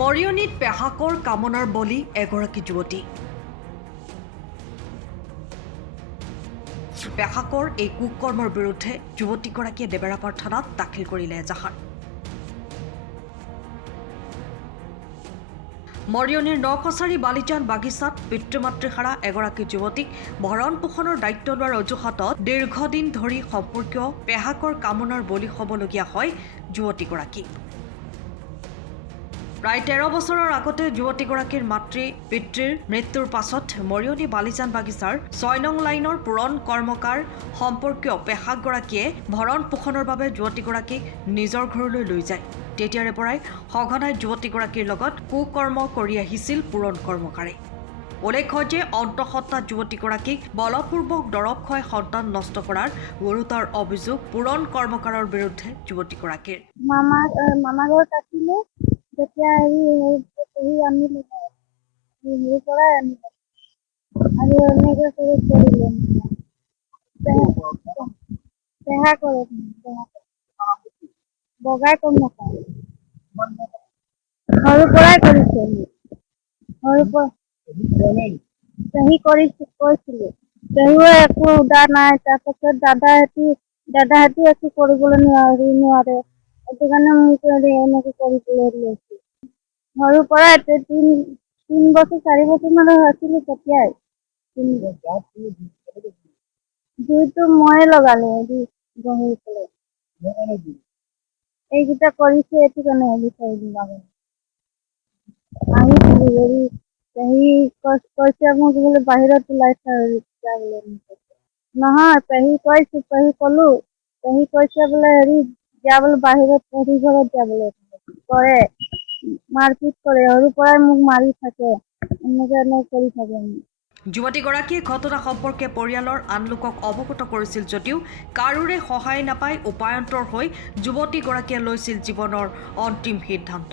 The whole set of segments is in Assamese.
মৰিয়নিত পেহাকৰ কামনাৰ বলি এগৰাকী যুৱতী। পেহাকৰ এই কুকৰ্মৰ বিৰুদ্ধে যুৱতীগৰাকীয়ে দেবেৰাপাৰ থানাত দাখিল কৰিলে এজাহাৰ। মৰিয়নিৰ নকছাৰী বালিজান বাগিচাত পিতৃ মাতৃহাৰা এগৰাকী যুৱতীক ভৰণ পোষণৰ দায়িত্ব লোৱাৰ অজুহাতত দীৰ্ঘদিন ধৰি সম্পৰ্কীয় পেহাকৰ কামনাৰ বলি হ'বলগীয়া হয় যুৱতীগৰাকী। প্ৰায় 13 বছৰৰ আগতে যুৱতীগৰাকীৰ মাতৃ পিতৃৰ মৃত্যুৰ পাছত মৰিয়নি বালিজান বাগিচাৰ 6 নং লাইনৰ পূৰণ কৰ্মকাৰ সম্পৰ্কীয় পেহাকগৰাকীয়ে ভৰণ পোষণৰ বাবে যুৱতীগৰাকীক নিজৰ ঘৰলৈ লৈ যায়। তেতিয়াৰে পৰাই সঘনাই যুৱতীগৰাকীৰ লগত কুকৰ্ম কৰি আহিছিল পূৰণ কৰ্মকাৰে। উল্লেখ্য যে অন্তঃসত্ত্বা যুৱতীগৰাকীক বলপূৰ্বক দৰৱ খুৱাই সন্তান নষ্ট কৰাৰ গুৰুতৰ অভিযোগ পূৰণ কৰ্মকাৰৰ বিৰুদ্ধে যুৱতীগৰাকীৰ। মামা ঘৰত আছিলে তেতিয়া হেৰি আনিলে হেৰি পৰাই আনিলে আৰু এনেকৈ কৰিলে পেহা কৰে বগাই কম নাপায় সৰুৰ পৰাই কৰিছে সৰুৰ পৰা পেহী কৈছিলে পেহুৱে একো সোধা নাই। তাৰপাছত দাদাহঁতি একো কৰিবলৈ নোৱাৰে সেইটো কাৰণে মোক এনেকৈ কৰিবলৈ লৈছে সৰুৰ পৰাই 3 বছৰ 4 বছৰ মান আছিলোঁ তেতিয়াই জুইটো ময়ে লগালো গঢ়ি পেলাই এইকেইটা কৰিছে এইটো কাৰণে আহিছিলোঁ পেহী কৈছে মোক বোলে বাহিৰত ওলাইছে যাবলৈ নহয় পেহী কৈছে পেহী ক'লো পেহী কৈছে বোলে যা বোলে বাহিৰত পেহী ঘৰত যাবলৈ কৰে মাৰপিট কৰে সৰুৰ পৰাই মোক মাৰি থাকে এনেকৈ কৰি থাকে। যুৱতীগৰাকীয়ে ঘটনা সম্পৰ্কে পৰিয়ালৰ আন লোকক অৱগত কৰিছিল যদিও কাৰোৰে সহায় নাপাই উপায়ন্তৰ হৈ যুৱতীগৰাকীয়ে লৈছিল জীৱনৰ অন্তিম সিদ্ধান্ত।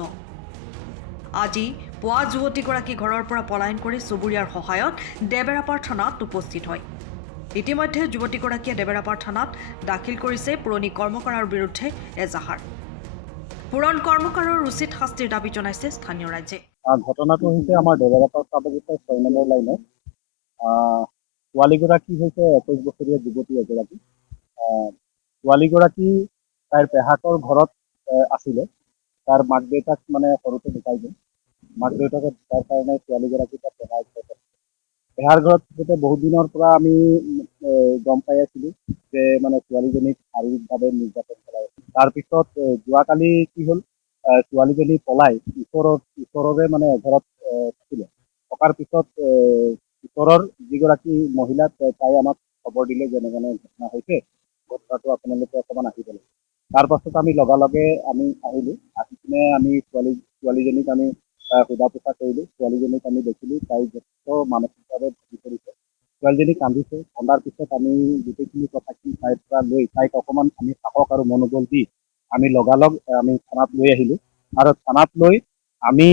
আজি পুৱা যুৱতীগৰাকী ঘৰৰ পৰা পলায়ন কৰি চুবুৰীয়াৰ সহায়ত দেবেৰাপাৰ থানাত উপস্থিত হয়। ইতিমধ্যে যুৱতীগৰাকীয়ে দেবেৰাপাৰ থানাত দাখিল কৰিছে পুৰণি কৰ্মকাৰৰ বিৰুদ্ধে এজাহাৰ। পূৰণ কৰ্মকাৰৰ উচিত শাস্তিৰ দাবী জনাইছে স্থানীয় ৰাইজে। ঘটনাটো হৈছে আমাৰ দেবেৰাপাৰ চাহ বাগিচাৰ 6 নম্বৰ লাইনত ছোৱালীগৰাকী হৈছে 21 বছৰীয়া যুৱতী এগৰাকী। ছোৱালীগৰাকী তাইৰ পেহাকৰ ঘৰত আছিলে। তাৰ মাক দেউতাক মানে সৰুতে ঢুকাই গ'ল। মাক দেউতাকে ঢুকাৰ কাৰণে ছোৱালীগৰাকী তাত পেহাৰ ঘৰত থাকোঁতে বহুত দিনৰ পৰা আমি গম পাই আছিলোঁ যে মানে ছোৱালীজনীক শাৰীৰিকভাৱে নিৰ্যাতন চলাই আছিল। তাৰপিছত যোৱাকালি কি হ'ল ছোৱালীজনী পলাই ওচৰৰে মানে এঘৰত থাকিলে। থকাৰ পিছত ওচৰৰ যিগৰাকী মহিলা তাই আমাক খবৰ দিলে যে এনেধৰণে ঘটনা হৈছে, ঘটনাটো আপোনালোকে অকণমান আহিব লাগে। তাৰ পাছত আমি লগে আমি আহিলোঁ। আহি কিনে আমি ছোৱালীজনীক আমি সোধা পোছা কৰিলোঁ। ছোৱালীজনীক আমি দেখিলোঁ তাই যথেষ্ট মানসিকভাৱে ভুগি পৰিছে। ছোৱালীজনী কান্দিছে। কন্দাৰ পিছত আমি গোটেইখিনি কথাখিনি তাইৰ পৰা লৈ তাইক অকণমান আমি সাহস আৰু মনোবল দি আমি আমি থানাত লৈ আহিলোঁ আৰু থানাত লৈ আমি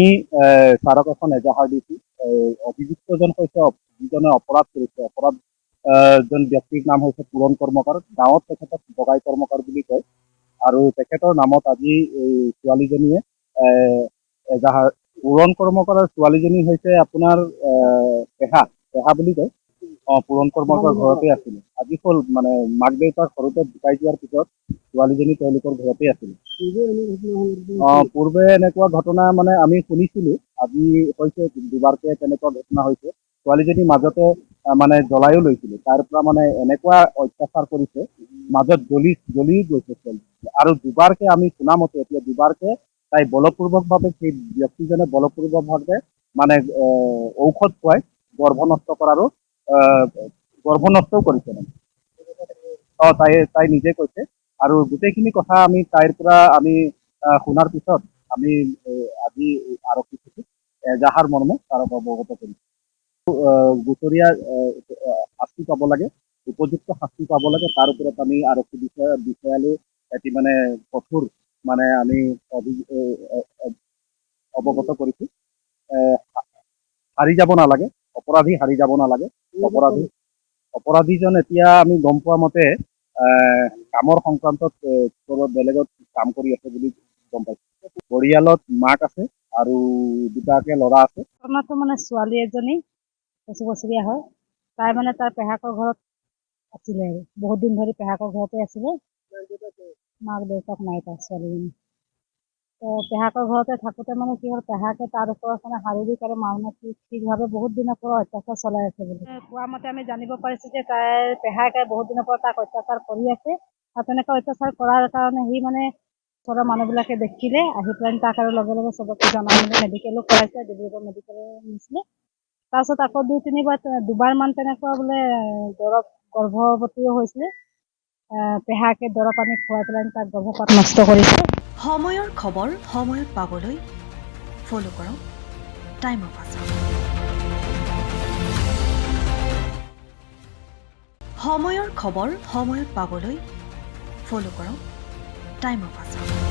ছাৰক এখন এজাহাৰ দিছোঁ। অভিযুক্তজন হৈছে যিজনে অপৰাধ কৰিছে জন ব্যক্তিৰ নাম হৈছে পূৰণ কৰ্মকাৰ। গাঁৱত তেখেতক বগাই কৰ্মকাৰ বুলি কয় আৰু তেখেতৰ নামত আজি এই ছোৱালীজনীয়ে এজাহাৰ পূৰণ কৰ্মকাৰৰ ছোৱালীজনী হৈছে আপোনাৰ পেহা বুলি কয়। পূৰণ কৰ্মকাৰ ঘৰতে আছিলে। আজি হ'ল মানে মাক দেউতাক সৰুতে ঢুকাই যোৱাৰ পিছত ছোৱালীজনী তেওঁলোকৰ ঘৰতে আছিলে। পূৰ্বে এনেকুৱা ঘটনা মানে আমি শুনিছিলোঁ। আজি হৈছে দুবাৰকে তেনেকুৱা ঘটনা হৈছে। ছোৱালীজনী মাজতে মানে জ্বলাইও লৈছিলে। তাৰ পৰা মানে এনেকুৱা অত্যাচাৰ কৰিছে মাজত জ্বলি গৈছে ছোৱালী। আৰু দুবাৰকে আমি শুনা মতে এতিয়া দুবাৰকে তাই বলপূৰ্বকভাৱে সেই ব্যক্তিজনে বলপূৰ্বকভাৱে মানে ঔষধ খুৱাই গৰ্ভ নষ্ট কৰাৰো গৰ্ভ নষ্টও কৰিছে মানে। তাই নিজে কৈছে আৰু গোটেইখিনি কথা আমি তাইৰ পৰা আমি শুনাৰ পিছত আমি আজি আৰক্ষী চকীত এজাহাৰ মৰ্মে তাৰক অৱগত কৰিছোঁ। গুচৰীয়া শাস্তি পাব লাগে, উপযুক্ত শাস্তি পাব লাগে। তাৰ ওপৰত আমি আৰক্ষী বিষয়ালৈ এটি মানে কঠোৰ মানে আমি অৱগত কৰিছোঁ। হাৰি যাব নালাগে, অপৰাধী হাৰি যাব নালাগে। অপৰাধীজন এতিয়া আমি গম পোৱা মতে কামৰ সংক্ৰান্তত বেলেগত কাম কৰি আছে বুলি গম পাইছোঁ। পৰিয়ালত মাক আছে আৰু দুটাকে ল'ৰা আছে। ঘটনাটো মানে ছোৱালী এজনী 25 বছৰীয়া হয়। তাই মানে তাৰ পেহাকৰ ঘৰত আছিলে আৰু বহুত দিন ধৰি পেহাকৰ ঘৰতে আছিলে। মাক দেউতাক নাই তাৰ ছোৱালীজনী। পেহাকৰ ঘৰতে থাকোঁতে মানে কি হ'ল, পেহাকে তাৰ ওপৰত মানে শাৰীৰিক আৰু মানসিকভাৱে বহুত দিনৰ পৰা অত্যাচাৰ চলাই আছে বুলি কোৱা মতে আমি জানিব পাৰিছোঁ যে তাইৰ পেহাকে বহুত দিনৰ পৰা তাক অত্যাচাৰ কৰি আছে। আৰু তেনেকৈ অত্যাচাৰ কৰাৰ কাৰণে সি মানে ওচৰৰ মানুহবিলাকে দেখিলে, আহি পেলাই তাক আৰু লগে লগে চবকে জনাই মেলি মেডিকেলো কৰাইছে, ডিব্ৰুগড় মেডিকেল নিছিলে। তাৰপিছত আকৌ দুবাৰমান তেনেকুৱা বোলে গৰ্ভৱতীও হৈছিলে। পেহাকে দৰৱ পানী খুৱাই পেলাই তাক গৰ্ভপাত নষ্ট কৰিছে। সময়ৰ খবৰ সময়ত পাবলৈ ফ'ল' কৰক টাইম অফ আছাম। সময়ৰ খবৰ সময়ত পাবলৈ ফ'ল' কৰক টাইম অফ আছাম।